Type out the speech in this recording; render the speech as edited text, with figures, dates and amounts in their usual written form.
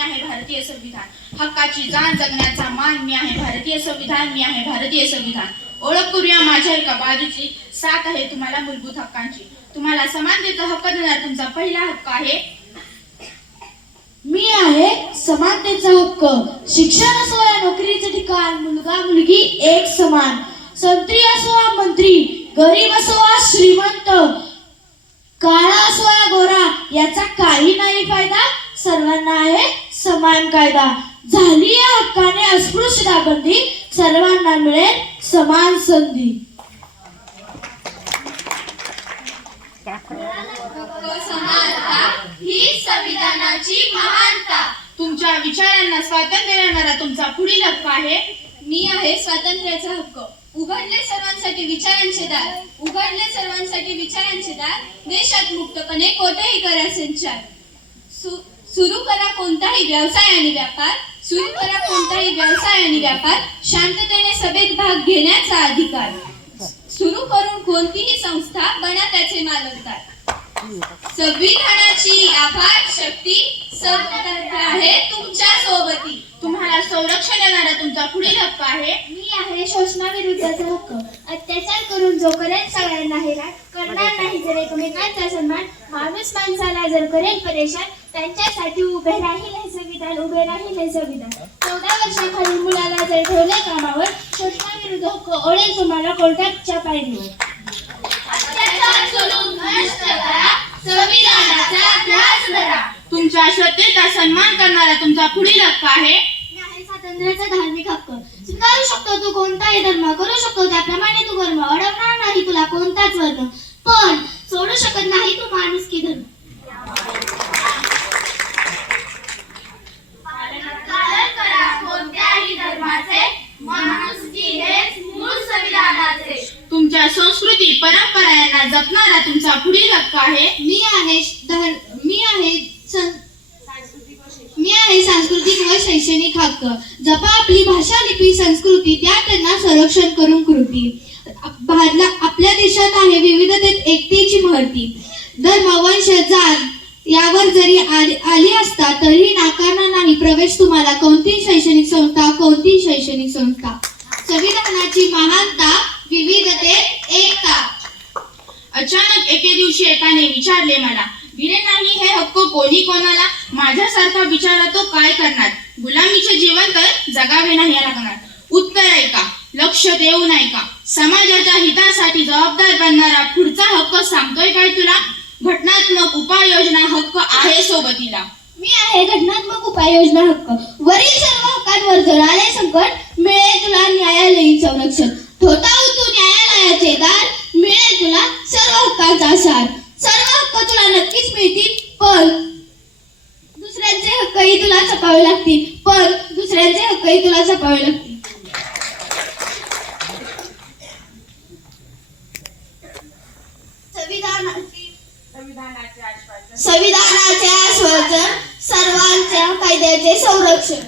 आहे भारतीय संविधान. हक्काची जाण जगण्याचा मान मी आहे भारतीय संविधान. मी आहे भारतीय संविधान. ओळख करूया माझ्या एका बाजूची. साथ आहे तुम्हाला मूलभूत हक्कांची. तुम्हाला समानतेचा हक्क देणार तुमचा पहिला हक्क आहे. मी आहे समानतेचा हक्क. शिक्षण असो या नोकरीचे ठिकाण, मुलगा मुलगी एक समान. संत्री असो वा मंत्री, गरीब असो वा श्रीमंत, काळा असो या गोरा, याचा काही नाही फायदा. सर्वांना आहे समान कायदा. झाली या हक्काने अस्पृश्यता बंदी, सर्वांना मिळेल समान संधी. समानता ही संविधानाची महानता. तुमच्या विचारांना स्वातंत्र्य देणारा तुमचा पुढील हक्क आहे. मी आहे स्वातंत्र्याचा हक्क. उघडले सर्वांसाठी विचारांचे दार. उघडले सर्वांसाठी विचारांचे दार. देशात मुक्तपणे कोठेही करा संचार. सुरू करा कोणताही व्यवसाय आणि व्यापार. सुरू करा कोणताही व्यवसाय आणि व्यापार. शांततेने सभेत भाग घेण्याचा अधिकार. सुरू करून कोणतीही संस्था बना त्याचे मालकदार. संविधानाची अफाट शक्ती स्वतंत्र आहे तुमच्या सोबती. तुम्हाला संरक्षण देणारा तुमचा पुढील हक्क आहे. मी आहे शोषणाविरुद्धचा हक्क. अत्याचार करून जो करेल सगळ्यांना हैराण, करणार नाही जर एकमेकांचा सन्मान. माणूस माणसाला जर करेल परेशान, त्यांच्यासाठी उभे राहील हे संविधान. उभे राहील हे संविधान. 14 वर्षाखालील मुलाला जर ठेवले कामावर, शोषणाविरुद्ध हक्क ओढेल तुम्हाला कोर्टाच्या पायरीवर. अत्याचार सोडून नष्ट करा, संविधानाचा ध्यास धरा. तुमच्या श्रद्धेचा सन्मान करणारा तुमचा पुढील हक्क आहे. मी आहे स्वातंत्र्याचा धार्मिक हक्क. स्वीकारू शकतो तू कोणताही धर्म, करू शकतो त्याप्रमाणे तू कर्म. अडवणार नाही तुला कोणताच वर्ण, पण सोडू शकत नाही तू माणुसकी धर्म. पालन करा कोणत्याही धर्माचे, माणुसकी हेच मूळ संविधानाचे. तुमच्या संस्कृती परंपरा यांना जपणारा तुमचा पुढील हक्क आहे. मी आहे सांस्कृतिक व शैक्षणिक हक्क. जपा आपली भाषा, लिपी, संस्कृती, त्या त्यांना संरक्षण करून कृती. आपल्या देशात आहे विविधतेत एकतेची महती. धर्म, वंश, जात यावर जरी आली असता तरीही नाकारणार नाही प्रवेश तुम्हाला कोणती शैक्षणिक संस्था, कोणती शैक्षणिक संस्था. संविधानाची महानता, विविधतेत एकता. अचानक एके दिवशी एकाने विचारले मला, दिले नाही हे हक्क कोणी कोणाला. माझ्यासारखा विचारा तो काय करणार. गुलामीचे जीवन तर जगावे नाही लागणार. उत्तर ऐका, लक्ष देऊ नाही का. समाजाच्या हितासाठी जबाबदार बनणारा पुढचा हक्क सांगतोय काय तुला. घटनात्मक उपाययोजना हक्क आहे सोबतीला. मी आहे घटनात्मक उपाययोजना हक्क. वरील सर्व हक्कांवर जर आले संकट, मिळेल तुला न्यायालयीन संरक्षण. ठोठाव तू न्यायालयाचे दार, मिळेल तुला सर्व हक्कांचा सार. सर्व हक्क तुला नक्कीच मिळतील, पण दुसऱ्यांचे हक्कही तुला जपावे लागतील. संविधानाचे आश्वासन, सर्वांच्या कायद्याचे संरक्षण.